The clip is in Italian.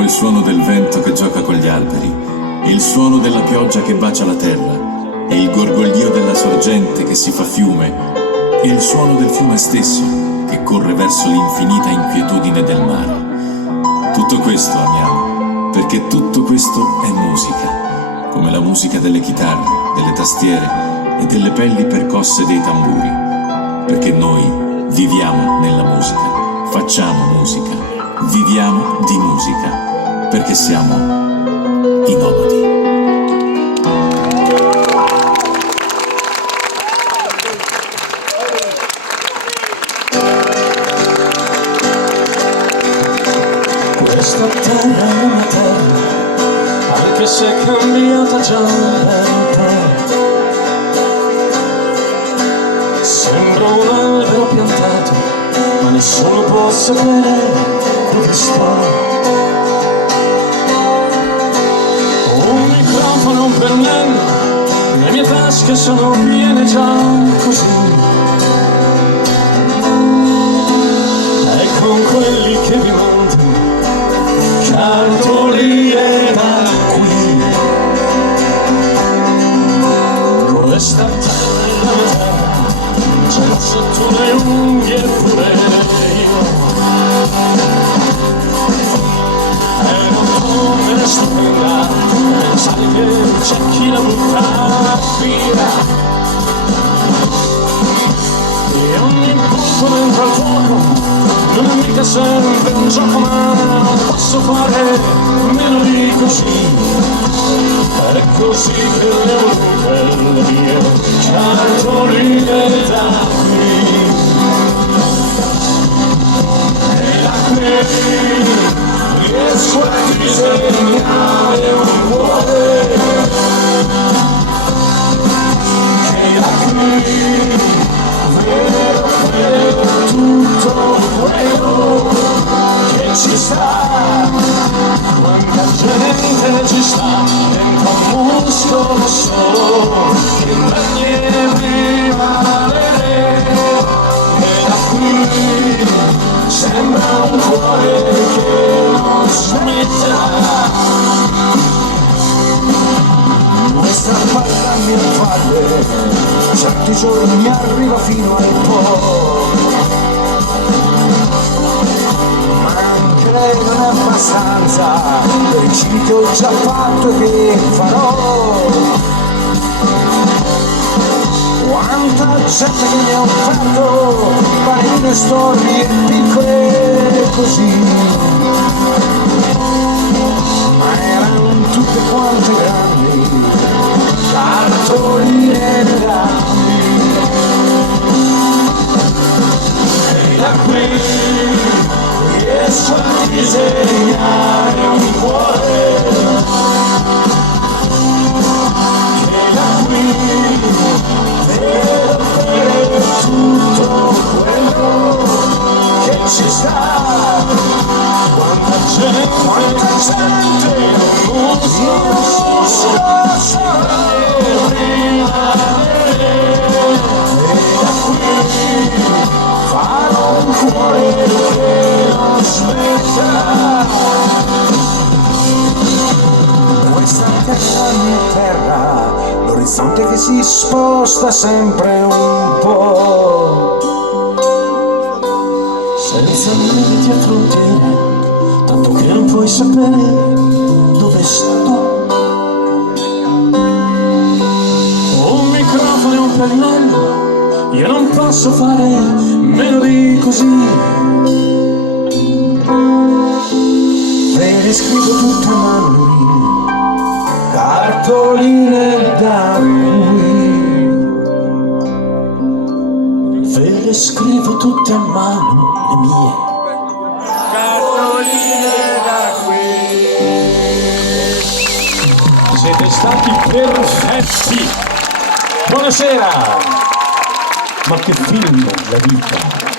Amo il suono del vento che gioca con gli alberi, il suono della pioggia che bacia la terra, e il gorgoglio della sorgente che si fa fiume, e il suono del fiume stesso che corre verso l'infinita inquietudine del mare. Tutto questo amiamo, perché tutto questo è musica, come la musica delle chitarre, delle tastiere e delle pelli percosse dei tamburi, perché noi viviamo nella musica, facciamo musica, viviamo di musica, perché siamo i nomadi. Questa terra è una terra, anche se è cambiata già un bel po'. Sembra un albero piantato, ma nessuno può sapere dove sto. Un microfono, un pennello, le mie tasche sono piene già così. E con quelli che vi mando cartoline da qui. Questa terra è la mia terra, c'è sotto le unghie pure io. E non come ne stupenda pensare che c'è chi la butta via. E ogni colpo dentro al fuoco non è mica sempre un gioco, ma non posso fare meno di così. È così che le ho volute le mie cartoline da qui. E da qui riesco a disegnare un cuore che da qui vedo tutto quello che ci sta. Quanta gente ci sta dentro un muscolo solo che non deve valere. E da qui sembra un cuore che non smetta. Questa palla mi falle, certi giorni mi arriva fino al po'. Ma anche lei non è abbastanza per i cibi che ho già fatto e che farò. Quanta gente che mi ha offerto panini, storie piccole così, ma erano tutte quante grandi cartoline da qui. E da qui riesco a disegnare un cuore che da qui vedo per tutto quello che ci sta. Quanta gente non so e da qui farò un cuore che non smetta. Questa terra è mia terra, l'orizzonte che si sposta sempre un po', senza niente dietro te, tanto che non puoi sapere dove sto. Un microfono e un pennello, io non posso fare meno di così. Ve le scrivo tutte a mano, cartoline da qui. Ve le scrivo tutte a mano, le mie cartoline da qui. Siete stati perfetti. Buonasera. Ma che film la vita.